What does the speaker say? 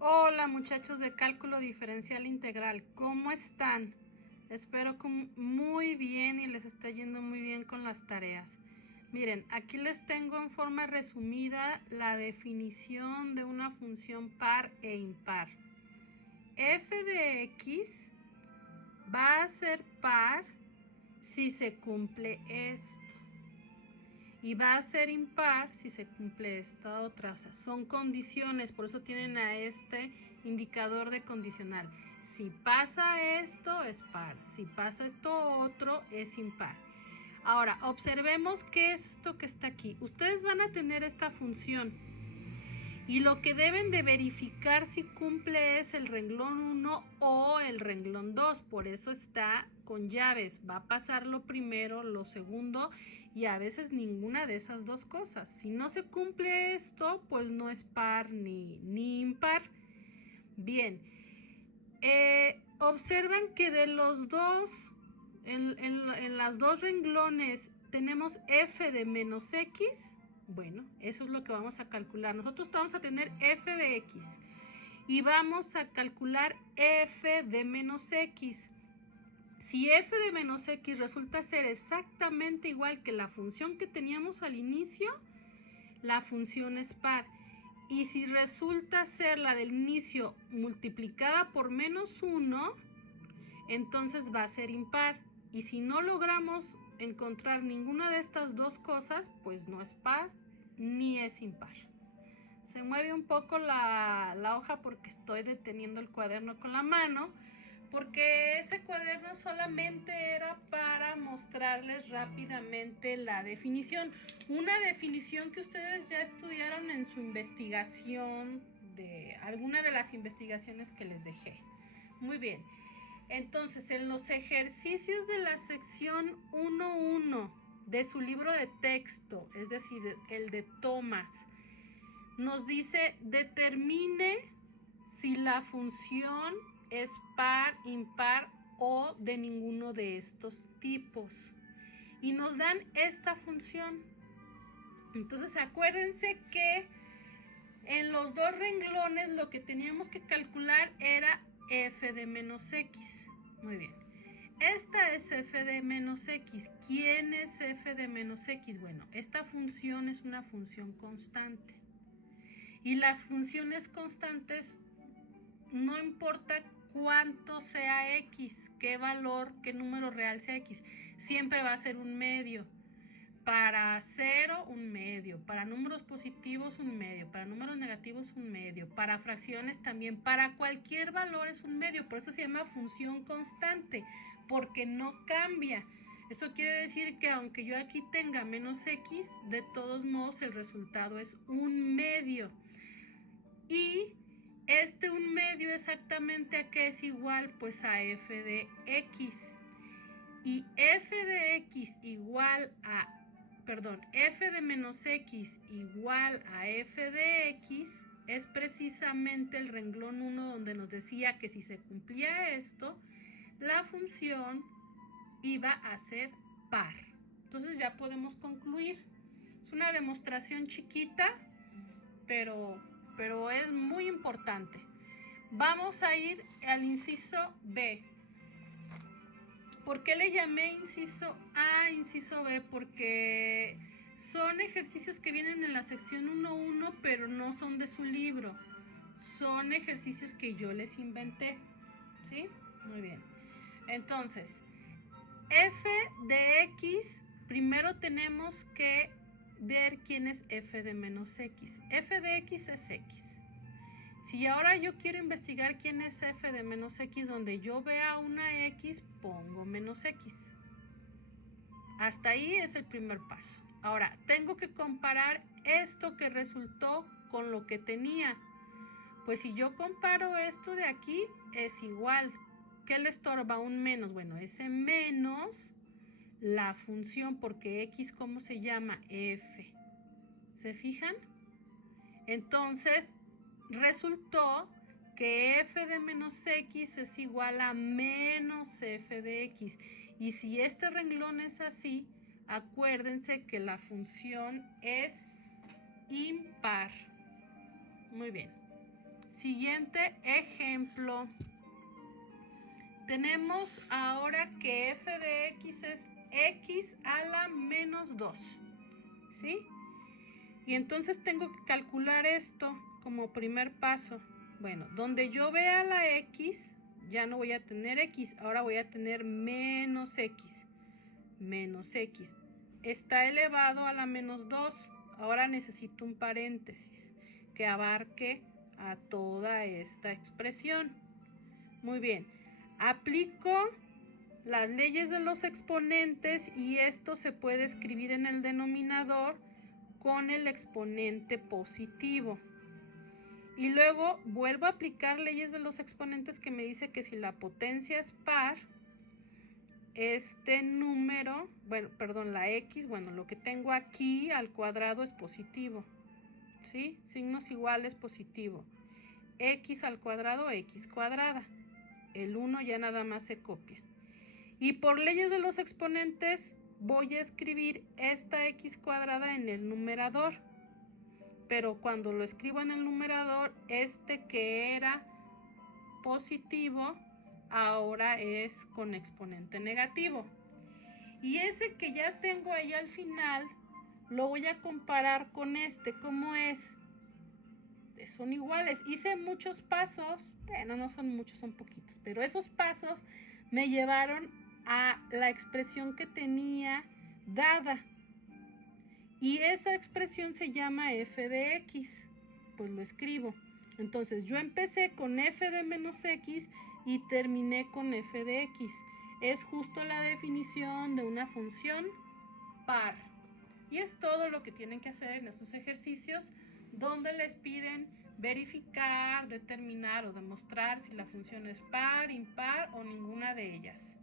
Hola muchachos de cálculo diferencial integral, ¿cómo están? Espero que muy bien y les está yendo muy bien con las tareas. Miren, aquí les tengo en forma resumida la definición de una función par e impar. F de x va a ser par si se cumple esto. Y va a ser impar si se cumple esta otra. O sea, son condiciones, por eso tienen a este indicador de condicional. Si pasa esto, es par. Si pasa esto otro, es impar. Ahora, observemos qué es esto que está aquí. Ustedes van a tener esta función y lo que deben de verificar si cumple es el renglón 1 o el renglón 2. Por eso está con llaves. Va a pasar lo primero, lo segundo y a veces ninguna de esas dos cosas. Si no se cumple esto, pues no es par ni impar. Bien. Observan que de los dos, en las dos renglones tenemos f de menos x. Bueno, eso es lo que vamos a calcular. Nosotros vamos a tener f de x y vamos a calcular f de menos x. Si f de menos x resulta ser exactamente igual que la función que teníamos al inicio, la función es par. Y si resulta ser la del inicio multiplicada por menos 1, entonces va a ser impar. Y si no logramos encontrar ninguna de estas dos cosas, pues no es par ni es impar. Se mueve un poco la hoja porque estoy deteniendo el cuaderno con la mano, porque ese cuaderno solamente era para mostrarles rápidamente la definición. Una definición que ustedes ya estudiaron en su investigación, de alguna de las investigaciones que les dejé. Muy bien. Entonces, en los ejercicios de la sección 1.1 de su libro de texto, es decir, el de Thomas, nos dice determine si la función es par, impar o de ninguno de estos tipos. Y nos dan esta función. Entonces acuérdense que en los dos renglones lo que teníamos que calcular era f de menos x. Muy bien. Esta es f de menos x. ¿Quién es f de menos x? Bueno, esta función es una función constante. Y las funciones constantes, no importa cuánto sea x, qué valor, qué número real sea x, siempre va a ser un medio. Para 0, un medio. Para números positivos, un medio. Para números negativos, un medio. Para fracciones también. Para cualquier valor es un medio. Por eso se llama función constante, porque no cambia. Eso quiere decir que aunque yo aquí tenga menos x, de todos modos el resultado es un medio. Y este un medio exactamente a qué es igual, pues a f de x. Y f de x igual a, f de menos x igual a f de x es precisamente el renglón 1 donde nos decía que si se cumplía esto, la función iba a ser par. Entonces ya podemos concluir. Es una demostración chiquita, pero es muy importante. Vamos a ir al inciso B. ¿Por qué le llamé inciso A, inciso B? Porque son ejercicios que vienen en la sección 1.1, pero no son de su libro. Son ejercicios que yo les inventé. ¿Sí? Muy bien. Entonces, f de x, primero tenemos que ver quién es f de menos x. F de x es x. Si ahora yo quiero investigar quién es f de menos x, donde yo vea una x, pongo menos x. Hasta ahí es el primer paso. Ahora, tengo que comparar esto que resultó con lo que tenía. Pues si yo comparo esto de aquí, es igual. ¿Qué le estorba? Un menos. Bueno, ese menos, la función, porque x, ¿cómo se llama? F. ¿Se fijan? Entonces, resultó que f de menos x es igual a menos f de x. Y si este renglón es así, acuérdense que la función es impar. Muy bien. Siguiente ejemplo. Tenemos ahora que f de x es x a la menos 2, ¿sí? Y entonces tengo que calcular esto como primer paso. Bueno, donde yo vea la x, ya no voy a tener x, ahora voy a tener menos x. Menos x está elevado a la menos 2. Ahora necesito un paréntesis que abarque a toda esta expresión. Muy bien, aplico las leyes de los exponentes y esto se puede escribir en el denominador con el exponente positivo. Y luego vuelvo a aplicar leyes de los exponentes que me dice que si la potencia es par, este número, la x, lo que tengo aquí al cuadrado es positivo, ¿sí? Signos iguales positivo. X al cuadrado, x cuadrada. El 1 ya nada más se copia. Y por leyes de los exponentes voy a escribir esta x cuadrada en el numerador. Pero cuando lo escribo en el numerador, este que era positivo ahora es con exponente negativo. Y ese que ya tengo ahí al final lo voy a comparar con este. ¿Cómo es? Son iguales. Hice muchos pasos, bueno, no son muchos, son poquitos, pero esos pasos me llevaron a la expresión que tenía dada. Y esa expresión se llama f de x. Pues lo escribo. Entonces yo empecé con f de menos x y terminé con f de x. Es justo la definición de una función par. Y es todo lo que tienen que hacer en estos ejercicios donde les piden verificar, determinar o demostrar si la función es par, impar o ninguna de ellas.